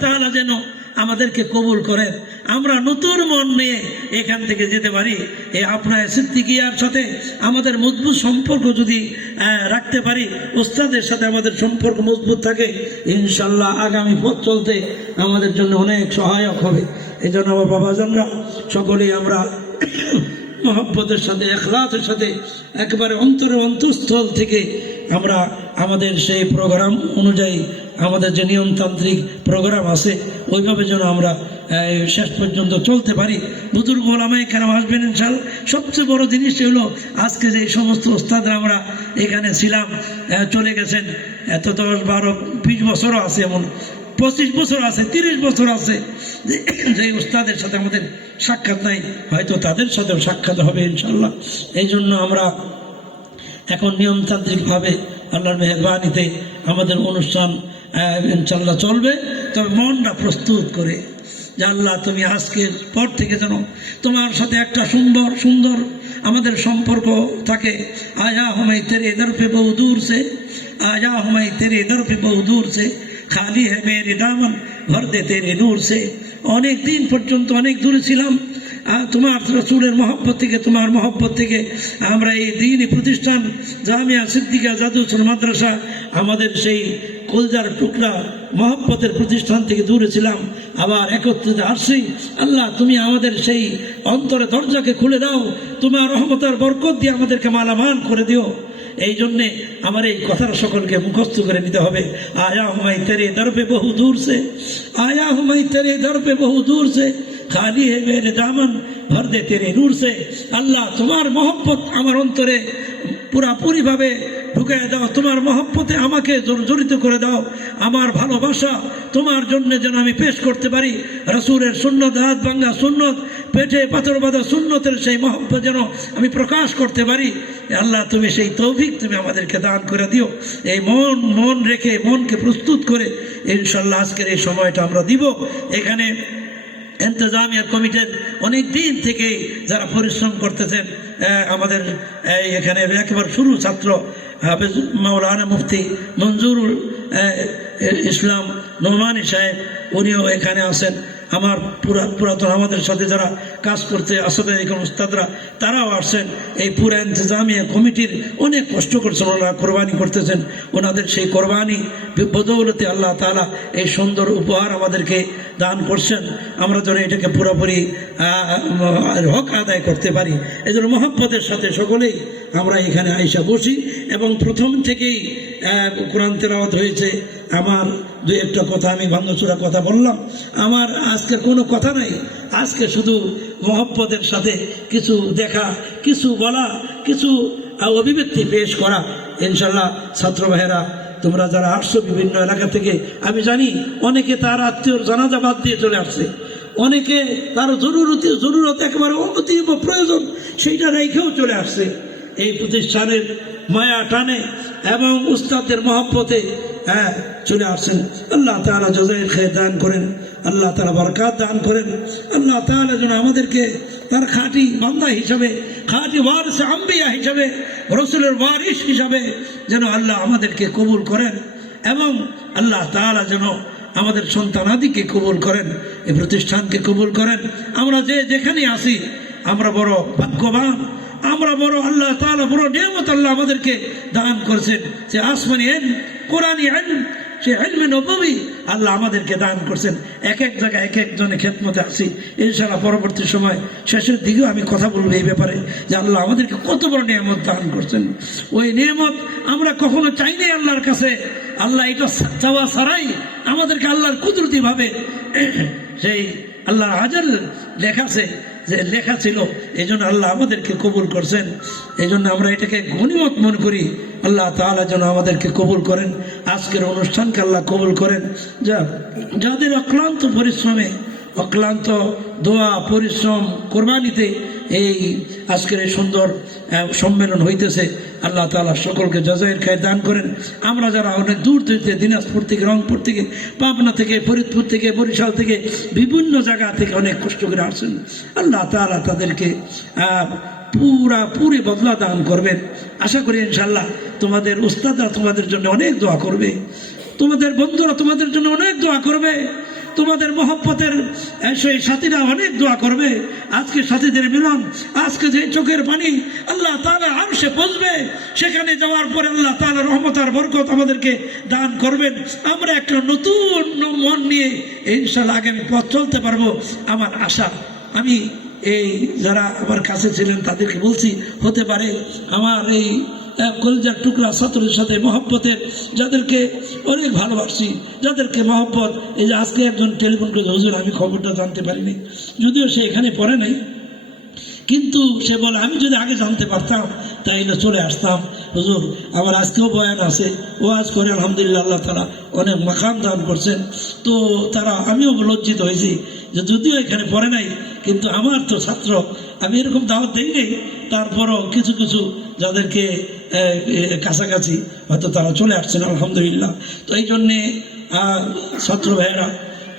তাআলা যেন আমাদেরকে কবুল করেন। আমরা নতুন মন নিয়ে এখান থেকে যেতে পারি। এই আপনার সিদ্দিকিয়ার সাথে আমাদের মজবুত সম্পর্ক যদি রাখতে পারি ওস্তাদের সাথে আমাদের সম্পর্ক মজবুত থাকে ইনশাল্লাহ আগামী পথ চলতে আমাদের জন্য অনেক সহায়ক হবে। এই জন্য আমার বাবাজনরা, সকলেই আমরা মহব্বতের সাথে, এখলাসের সাথে একবারে অন্তরে অন্তঃস্থল থেকে আমরা আমাদের সেই প্রোগ্রাম অনুযায়ী আমাদের যে নিয়মতান্ত্রিক প্রোগ্রাম আছে, ওইভাবে যেন আমরা শেষ পর্যন্ত চলতে পারি। বুজুর্গ ওলামাই কেন আসবেন ইনশাল। সবচেয়ে বড় জিনিস হলো, আজকে যে সমস্ত ওস্তাদরা আমরা এখানে ছিলাম চলে গেছেন। এত দশ, বারো, বিশ বছরও আছে এমন, পঁচিশ বছর আছে, তিরিশ বছর আছে যে- উস্তাদের সাথে আমাদের সাক্ষাৎ নাই। হয়তো তাদের সাথেও সাক্ষাৎ হবে ইনশাল্লাহ। এই জন্য আমরা এখন নিয়মতান্ত্রিকভাবে আল্লাহর মেহরবানিতে আমাদের অনুষ্ঠান ইনশাল্লাহ চলবে। তবে মনটা প্রস্তুত করে যে আল্লাহ, তুমি আজকের পর থেকে যেন তোমার সাথে একটা সুন্দর সুন্দর আমাদের সম্পর্ক থাকে। আয়া হুমাই তেরে ইধর পে বহু দূর সে, আয়া হুমাই তেরে ইধর পে বহু দূর সে, খালি হ্যাঁ মেরে দামন, ভর দে তেরে নূর সে। অনেক দিন পর্যন্ত অনেক দূরে ছিলাম তোমার রসুলের মহব্বত থেকে, তোমার মহব্বত থেকে আমরা এই দিনই প্রতিষ্ঠান জামিয়া সিদ্দিকা জাদুসুল মাদ্রাসা, আমাদের সেই কলজার টুকরা মহব্বতের প্রতিষ্ঠান থেকে দূরে ছিলাম। আবার একত্রিত আসছি। আল্লাহ, তুমি আমাদের সেই অন্তরে দরজাকে খুলে দাও। তোমার রহমতার বরকত দিয়ে আমাদেরকে মালামাল করে দিও। এই জন্যে আমার এই কথাটা সকলকে মুখস্থ করে নিতে হবে। আয়া হুমাই তেরে দরপে বহু দূর সে। আয়া হুমাই তেরে দরপে বহু দূর সে। খালি হে মেরে দামন, ভর দে তেরে নূর সে। আল্লাহ, তোমার মহব্বত আমার অন্তরে পুরাপুরিভাবে ঢুকিয়ে দাও। তোমার মহব্বতে আমাকে জড়িত করে দাও। আমার ভালোবাসা তোমার জন্য যেন আমি পেশ করতে পারি। রসুলের সুন্নত, হাত ভাঙ্গা সুন্নত, পেটে পাথর বাঁধা সুন্নতের সেই মহব্বত যেন আমি প্রকাশ করতে পারি। আল্লাহ, তুমি সেই তৌফিক তুমি আমাদেরকে দান করে দিও। এই মন মন রেখে মনকে প্রস্তুত করে ইনশাল্লাহ আজকের এই সময়টা আমরা দিব। এখানে এন্তজামিয়া কমিটির অনেক দিন থেকে যারা পরিশ্রম করতেছেন আমাদের এখানে একেবারে শুরু ছাত্র হাফেজ মাওলানা মুফতি মঞ্জুরুল ইসলাম নোমানি সাহেব, উনিও এখানে আছেন। আমার পুরা পুরাতন আমাদের সাথে যারা কাজ করতে আসাদের এখানে উস্তাদরা, তারাও আসছেন। এই পুরা ইন্তজামিয়া কমিটির অনেক কষ্ট করছেন, ওনারা কোরবানি করতেছেন। ওনাদের সেই কোরবানি বদৌলতে আল্লাহ তাআলা এই সুন্দর উপহার আমাদেরকে দান করছেন। আমরা যেন এটাকে পুরোপুরি হক আদায় করতে পারি। জন্য মহাব্বতের সাথে সকলেই আমরা এখানে আইসা বসি এবং প্রথম থেকেই কোরআন তেলাওয়াত হয়েছে। আমার দু একটা কথা আমি ভাঙ্গচুরা কথা বললাম। আমার আজকে কোনো কথা নাই। আজকে শুধু মহব্বতের সাথে কিছু দেখা, কিছু বলা, কিছু অভিব্যক্তি পেশ করা। ইনশাল্লাহ ছাত্র ভাইয়েরা, তোমরা যারা আসছো বিভিন্ন এলাকা থেকে, আমি জানি অনেকে তার আত্মীয় জানাজা বাদ দিয়ে চলে আসছে। অনেকে তার জরুরতি, জরুরত একেবারে অতীব প্রয়োজন, সেইটা রেখেও চলে আসছে। এই প্রতিষ্ঠানের মায়া টানে এবং উস্তাদের মহব্বতে হ্যাঁ চলে আসছেন আল্লাহ তাআলা জজাইর খেয়ে দান করেন, আল্লাহ তালা বরকাত দান করেন, আল্লাহ তাআলা যেন আমাদেরকে তার খাঁটি বান্দা হিসাবে, খাঁটি ওয়ারিস আম্বিয়া হিসাবে, রসুলের ওয়ারিস হিসাবে যেন আল্লাহ আমাদেরকে কবুল করেন এবং আল্লাহ তাআলা যেন আমাদের সন্তানাদিকে কবুল করেন, এই প্রতিষ্ঠানকে কবুল করেন। আমরা যে যেখানে আসি আমরা বড় ভাগ্যবান আমরা বড় আল্লাহ তাআলা, বড় নিয়মত আল্লাহ আমাদেরকে দান করেছেন। সে আসমানি এন কোরআনি এন সে এলমে নবী আল্লাহ আমাদেরকে দান করছেন। এক এক জায়গায় এক একজনে খেদমতে আসি ইনশাআল্লাহ পরবর্তী সময় শেষের দিকেও আমি কথা বলব এই ব্যাপারে যে আল্লাহ আমাদেরকে কত বড় নিয়ামত দান করছেন। ওই নিয়ামত আমরা কখনো চাইনি আল্লাহর কাছে। আল্লাহ এটা চাওয়া ছাড়াই আমাদেরকে আল্লাহর কুদরতি ভাবে সেই আল্লাহর হাজার লেখাছে যে লেখা ছিল এই জন্য আল্লাহ আমাদেরকে কবুল করছেন। এই জন্য আমরা এটাকে গণিমত মনে করি। আল্লাহ তাহলে যেন আমাদেরকে কবুল করেন। আজকের অনুষ্ঠানকে আল্লাহ কবুল করেন। যা, যাদের অক্লান্ত পরিশ্রমে, অক্লান্ত দোয়া, পরিশ্রম, কোরবানিতে এই আজকের এই সুন্দর সম্মেলন হইতেছে। আল্লাহ তাআলা সকলকে জজাইর খায় দান করেন। আমরা যারা অনেক দূর থেকে দিনাজপুর থেকে, রংপুর থেকে, পাবনা থেকে, ফরিদপুর থেকে, বরিশাল থেকে, বিভিন্ন জায়গা থেকে অনেক কষ্ট করে আসছেন। আল্লাহ তাআলা তাদেরকে পুরা, পুরি বদলা দান করবেন। আশা করি ইনশাল্লাহ তোমাদের উস্তাদরা তোমাদের জন্য অনেক দোয়া করবে। তোমাদের বন্ধুরা তোমাদের জন্য অনেক দোয়া করবে। তোমাদের মহব্বতের সেই সাথীরা অনেক দোয়া করবে। আজকে সাথীদের মিলন, আজকে যে চোখের পানি আল্লাহ তালা আর সে বসবে সেখানে যাওয়ার পরে আল্লাহ তালা রহমত আর বরকত আমাদেরকে দান করবেন। আমরা একটা নতুন মন নিয়ে ইনশাল্লাহ আগামী পথ চলতে পারব, আমার আশা। আমি এই যারা আমার কাছে ছিলেন তাদেরকে বলছি, হতে পারে আমার এই কলিজার টুকরা ছাত্রের সাথে মহব্বতের, যাদেরকে অনেক ভালোবাসি, যাদেরকে মহব্বত, এই যে আজকে একজন টেলিফোন করে হুজুর, আমি খবরটা জানতে পারিনি। যদিও সে এখানে পড়ে নাই, কিন্তু সে বলে, আমি যদি আগে জানতে পারতাম, তাইলে চলে আসতাম। হুজুর, আমার আজকেও বয়ান আছে, ওয়াজ করে আলহামদুলিল্লাহ আল্লাহ তারা অনেক মাকাম দান করছেন। তো তারা, আমিও লজ্জিত হয়েছি যে যদিও এখানে পড়ে নাই, কিন্তু আমার তো ছাত্র আমি এরকম দাওয়াত দেই নেই তারপরও কিছু কিছু যাদেরকে কাছাকাছি হয়তো তারা চলে আসছেন, আলহামদুলিল্লাহ। তো এই জন্যে ছাত্র ভাইয়েরা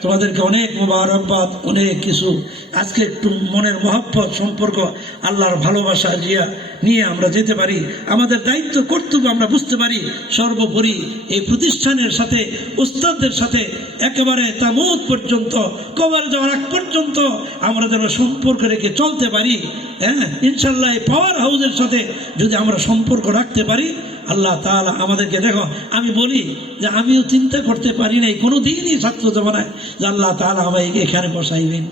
তোমাদেরকে অনেক মোবারকবাদ, অনেক কিছু। আজকে একটু মনের মহব্বত সম্পর্ক, আল্লাহর ভালোবাসা জিয়া নিয়ে আমরা যেতে পারি। আমাদের দায়িত্ব, কর্তব্য আমরা বুঝতে পারি। সর্বোপরি এই প্রতিষ্ঠানের সাথে, উস্তাদদের সাথে একেবারে তামুদ পর্যন্ত, কবর যাওয়ার আগ পর্যন্ত আমরা যেন সম্পর্ক রেখে চলতে পারি। হ্যাঁ ইনশাল্লাহ এই পাওয়ার হাউসের সাথে যদি আমরা সম্পর্ক রাখতে পারি আল্লাহ তাআলা আমাদেরকে, দেখো, আমি বলি যে আমিও চিন্তা করতে পারি নাই কোনো দিনই ছাত্র জমানায় যে আল্লাহ তাহলে আমায় এখানে বসাইবেন।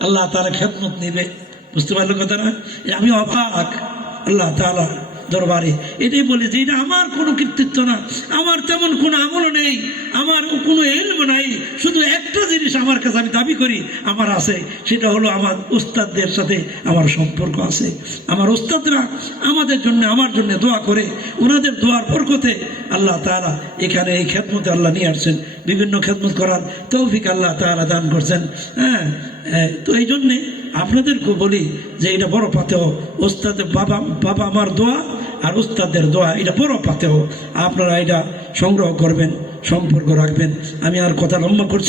আল্লাহ তাহলে খেদমত নেবে। বুঝতে পারল কথা না আমি অবাক। আল্লাহ তাআলা দরবারে। এটাই বলে যে এটা আমার কোনো কৃতিত্ব না। আমার তেমন কোনো আমলও নেই। আমার কোনো এলম নাই। শুধু একটা জিনিস আমার কাছে আমি দাবি করি আমার আছে। সেটা হলো আমার উস্তাদদের সাথে আমার সম্পর্ক আছে। আমার উস্তাদরা আমাদের জন্য আমার জন্য দোয়া করে। ওনাদের দোয়ার বরকতে আল্লাহ তারা এখানে এই খেদমতে আল্লাহ নিয়ে আসছেন। বিভিন্ন খেদমত করার তৌফিক আল্লাহ তাআলা দান করছেন। হ্যাঁ হ্যাঁ, তো এই জন্যে আপনাদেরকে বলি যে এটা বড় পাতেও ওস্তাদ বাবা বাবা আমার দোয়া আর উস্তাদের দোয়া, এটা পুরো পাতেও আপনারা এটা সংগ্রহ করবেন, সম্পর্ক রাখবেন। আমি আর কথা লম্বা করছি